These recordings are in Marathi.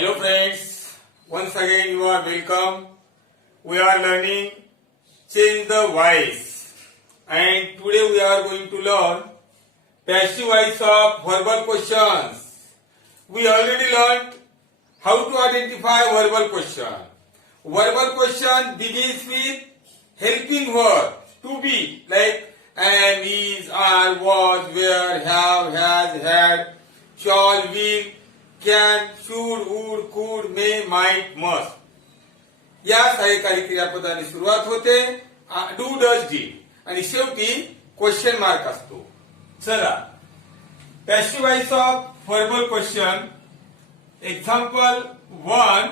Hello friends, once again you are welcome. We are learning change the voice and today we are going to learn passive voice of verbal questions. We already learned how to identify verbal question. Verbal question begins with helping verb to be like am, is, are, was, were, have, has, had, shall, will, can, should, would, could, may, might, must. या सहाय्यकारी क्रियापदाने सुरुवात होते डू डज डीड आणि शेवटी क्वेश्चन मार्क असतो. चला passive voice of verbal question. Example 1.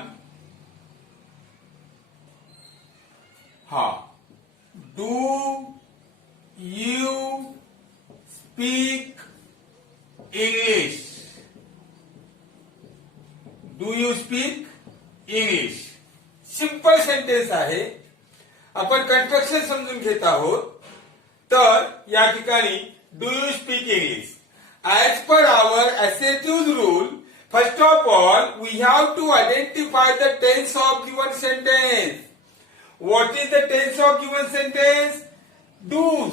Do you speak English? Do you speak English? Simple sentence आहे. आपण कन्स्ट्रक्शन समजून घेत आहोत. तर या ठिकाणी do you speak English as per our assertive rule. First of all we have to identify the tense of given sentence. What is the tense of given sentence? Does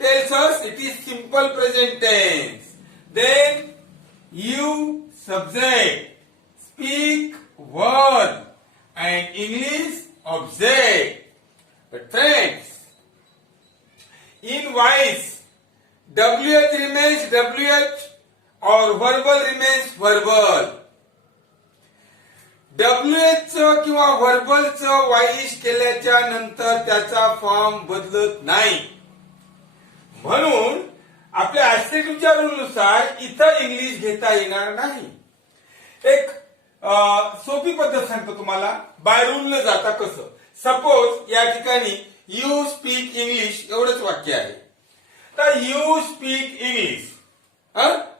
tells us it is simple present tense. Then you subject, speak verb and English object. But friends, in voice WH remains WH or verbal remains verbal. WH च किंवा verbal च वॉइस केल्याच्या नंतर त्याचा फॉर्म बदलत नाही. म्हणून आपल्या ऍस्टेटिव्हच्या रूलनुसार इथं इंग्लिश घेता येणार नाही. एक सोपी पद्धत सांगतो तुम्हाला बाय रूल जाता कसं. सपोज या ठिकाणी यू स्पीक इंग्लिश एवढंच वाक्य आहे. तर you speak English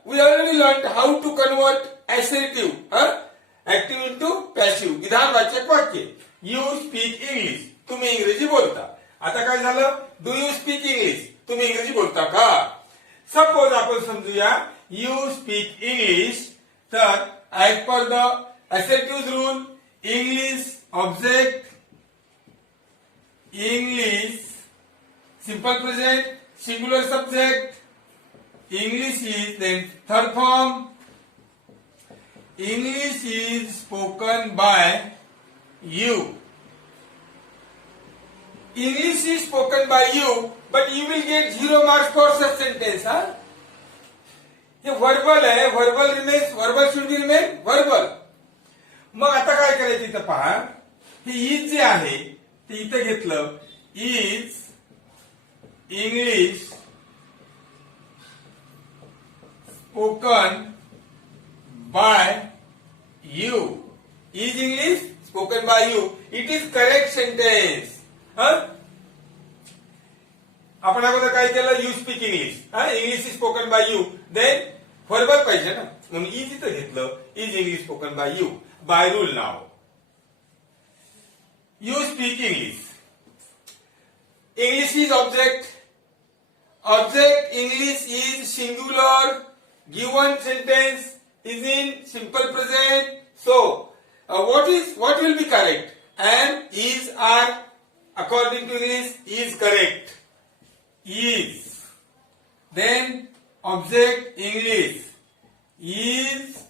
we already learn how to convert assertive active into passive विधानवाचक वाक्य. यू स्पीक इंग्लिश, तुम्ही इंग्रजी बोलता. आता काय झालं? डू यू स्पीक इंग्लिश, तुम्ही इंग्रजी बोलता का? सपोज आपण समजूया यू स्पीक इंग्लिश. तर as per the assertive rule, English object, English simple present, singular subject, English is then third form. English is spoken by you. English is spoken by you, but you will get 0 marks for such sentence. हे verbal आहे. verbal remains verbal should be remain verbal. मग आता काय करायचं इथं पहा. हे इज जे आहे ते इथं घेतलं. Is English spoken by you. Is English spoken by you. It is correct sentence. आपण अगोदर काय केलं? You speak English. English is spoken by you. Then verbal पाहिजे ना, म्हणून इज इथं घेतलं. Is English spoken by you. By rule now, you speak English. English is object. Object English is singular. Given sentence is in simple present. So, what will be correct? Am, is, are. According to English, is correct. Is. Then object English. Is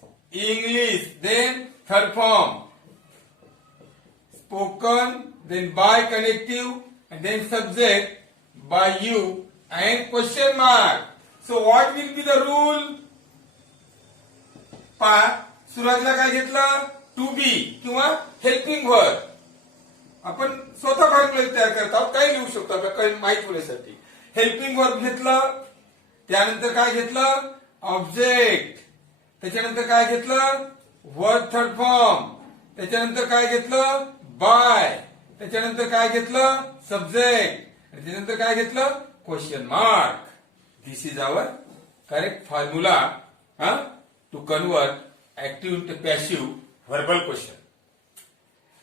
English. Then third form spoken, then by connective, and then subject by you and question mark. So what will be the rule? सुरुवातीला काय घेतलं? टू बी किंवा हेल्पिंग वर्ब. आपण स्वतः फॉर्म्युला तयार करत आहोत. काय लिहू शकतो आपल्याला माहित होण्यासाठी. हेल्पिंग वर्ब घेतलं. त्यानंतर काय घेतलं? ऑब्जेक्ट. त्याच्यानंतर काय घेतलं? Verb third form. त्याच्यानंतर काय घेतलं? बाय. त्याच्यानंतर काय घेतलं? सब्जेक्ट. त्याच्यानंतर काय घेतलं? Question mark. This is our correct formula to convert active into passive verbal question.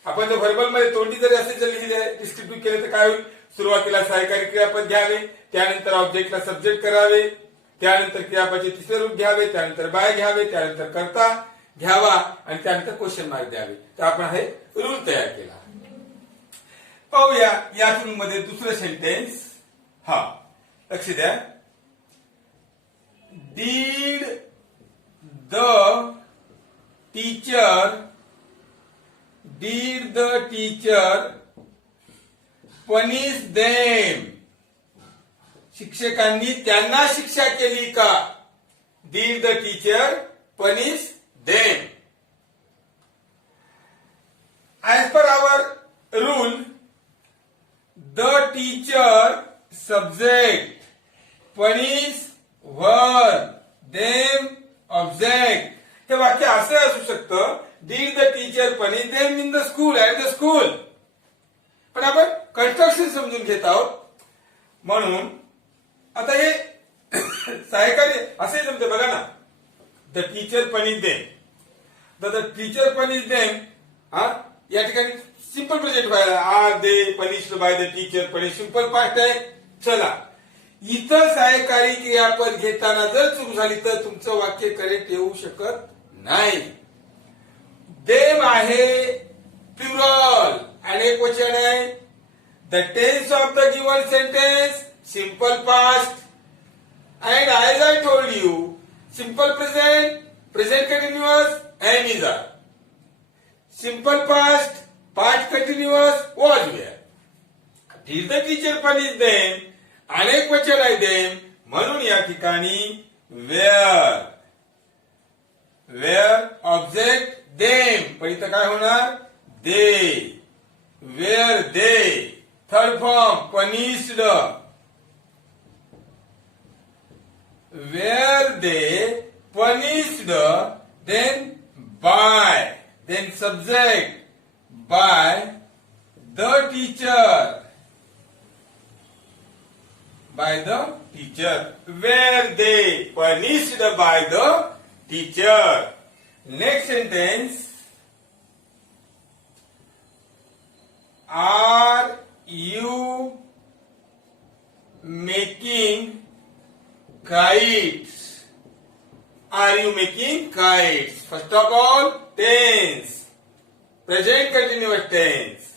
आपण जर व्हर्बल मध्ये तोंडी जरी असे जर लिहिले डिस्क्रिप्टिव्ह केले तर काय होईल? सुरुवातीला सहाय्यकारी क्रियापद घ्यावे, त्यानंतर ऑब्जेक्टला सब्जेक्ट करावे, त्यानंतर क्रियापदाचे तिसरे रूप घ्यावे, त्यानंतर बाय घ्यावे, त्यानंतर कर्ता, घ्यावा आणि त्यानंतर क्वेश्चन मार्क द्यावे. तर आपण हे रूल तयार केला. पाहूया या रूल मध्ये दुसरं सेंटेन्स. हा, लक्ष द्या. Did the teacher punish them. शिक्षकांनी त्यांना शिक्षा केली का? Did the teacher punish them? As per our rule, the teacher subject, punish verb, them object. हे वाक्य असं असू शकतं. Did the teacher punish them in the school, at the school? पण आपण कंस्ट्रक्शन समजून घेत आहोत म्हणून आता हे सहाय्यकारी असे जमते बघा ना. The teacher punish them. The teacher punish them. हा, या ठिकाणी सिंपल प्रेझेंट व्हायला are they punished by the teacher. Punish simple past आहे. चला, इथं सहाय्यकारी क्रियापद घेताना जर चूक झाली तर तुमचं वाक्य करेक्ट येऊ शकत नाही. देम आहे प्लुरल आणि एक वचन आहे. The tense of the given sentence simple past, and as I told you, simple present, present continuous, and is are. Simple past, past continuous, was where. Did the teacher punish them? अनेक वचन आहे them, म्हणून या ठिकाणी where. Where object them. पण इथं काय होणार? They. Where they. Third form, punished. Where they punished, then by, then subject, by the teacher. By the teacher. Where they punished by the teacher. Next sentence. Are you making kites? Are you making kites? First of all, tense, present continuous tense.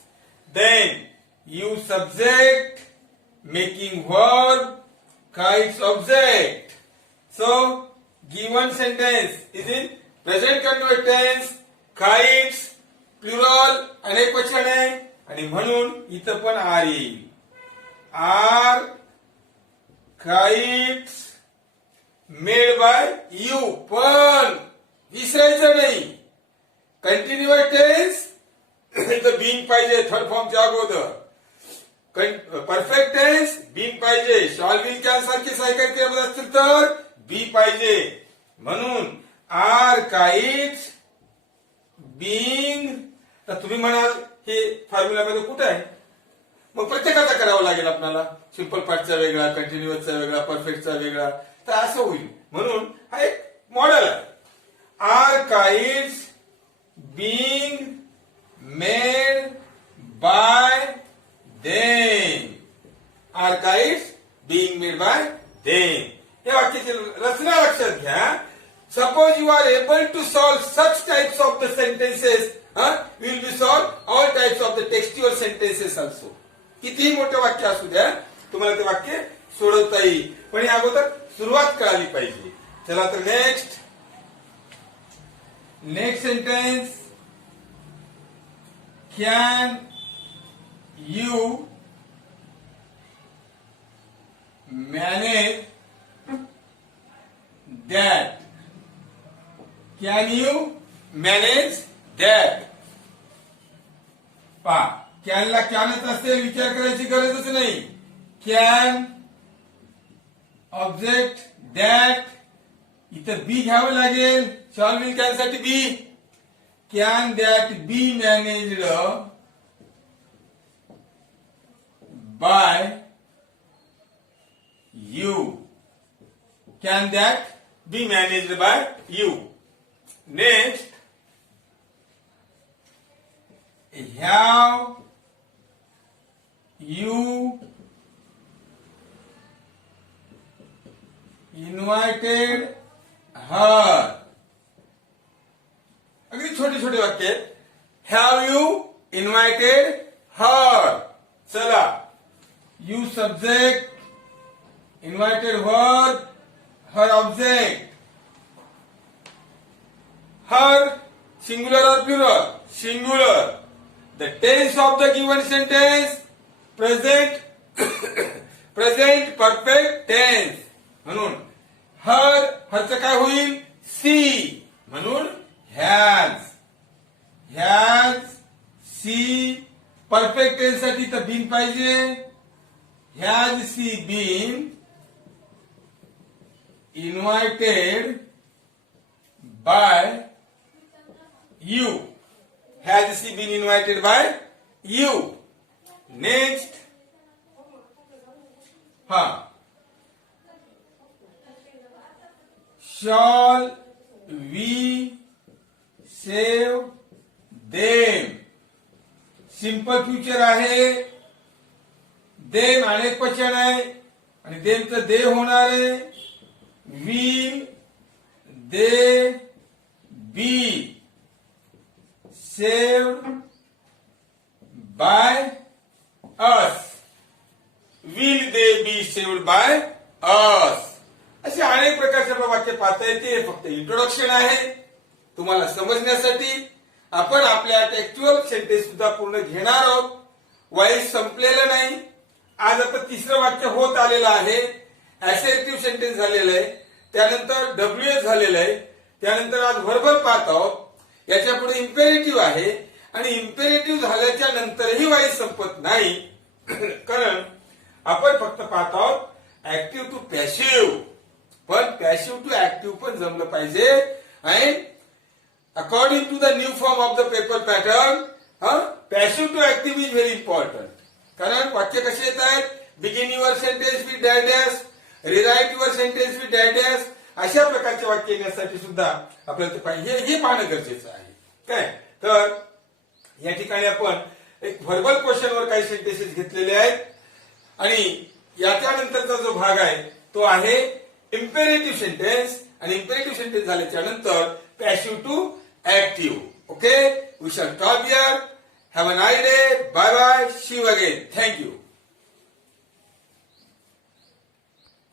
Then you subject, making verb, kites object. So given sentence is in present continuous tense, kites plural अनेक वचन आहे आणि म्हणून इथं पण आर येईल. Are kites made by you. पण विसरायचं नाही. कंटिन्युअस टेन्स इथं बीइंग पाहिजे थर्ड फॉर्मच्या अगोदर. परफेक्ट टेन्स बीइंग पाहिजे. शॉल विल कॅन सारखे सहाय्यकारी क्रियापद असतील तर बी पाहिजे. म्हणून आर काइट्स बीइंग. तर तुम्ही म्हणाल हे फॉर्म्युलामध्ये कुठे आहे? मग प्रत्येकाचा करावा लागेल आपल्याला. सिंपल पार्टचा वेगळा, कंटिन्युअसचा वेगळा, परफेक्टचा वेगळा. तर असं होईल. म्हणून हा एक मॉडेल आहे. Are kites being made by them. Are kites being made by them. या वाक्याची रचना लक्षात घ्या. Suppose you are able to solve such types of the sentences, we will be solve all types of the textual sentences also. कितीही मोठं वाक्य असू द्या तुम्हाला ते वाक्य सोडवता येईल. पण या अगोदर सुरुवात कळाली पाहिजे. चला तर next sentence. Can you manage that. Can you manage that. पहा, कॅनला कॅनच असते, विचार करायची गरजच नाही. Can object that. इथं बी घ्यावं लागेल. शॉल विल कॅन साठी be. Can that be managed by you. Can that be managed by you. Next, have you invited her. Invited her. चला, you subject, invited verb, her object. Her singular or plural? Singular. The tense of the given sentence present present perfect tense. म्हणून हरचं काय होईल? सी. म्हणून हॅज सी. परफेक्ट टेन्स साठी तर बीन पाहिजे. Has she been invited by you. Has she been invited by you? Next. Shall we save them? Simple future आहे. देम अनेक वचन आहे आणि देमचं दे होणार आहे. Will they B saved by us? Will they be saved by us? असे अनेक प्रकारचे वाक्य पाहता येते. फक्त इंट्रोडक्शन आहे तुम्हाला समजण्यासाठी. आपण आपल्या टेक्स्च्युअल सेंटेन्स सुद्धा पूर्ण घेणार आहोत. वाईस संपलेलं नाही. आज आता तिसरं वाक्य होत आलेलं आहे. ऍसर्टिव्ह सेंटेन्स झालेलं आहे. त्यानंतर डब्ल्यूएस झालेलं आहे. त्यानंतर आज व्हर्बल पाहत आहोत. याच्या पुढे इम्पेरेटिव्ह आहे आणि इम्पेरेटिव्ह झाल्याच्या नंतरही वाईस संपत नाही. कारण आपण फक्त पाहत आहोत ऍक्टिव्ह टू पॅसिव्ह. पण पॅसिव्ह टू ऍक्टिव्ह पण जमलं पाहिजे. And according to the new form of the paper pattern passive to active is very important. कारण वाक्य कसे येत आहेत? Begin your sentence with dash dash, rewrite your sentence with dash dash. अशा प्रकारचे वाक्य येण्यासाठी सुद्धा आपल्याला ते पाहिजे. हे पाहणं गरजेचं आहे. काय तर या ठिकाणी आपण एक व्हर्बल क्वेश्चनवर काही सेंटेन्सेस घेतलेले आहेत आणि याच्यानंतरचा जो भाग आहे तो आहे इम्पेरेटिव्ह सेंटेन्स. आणि इम्पेरेटिव्ह सेंटेन्स झाल्याच्या नंतर passive to active. Okay, we shall talk here. Have a nice day. Bye bye. See you again. Thank you.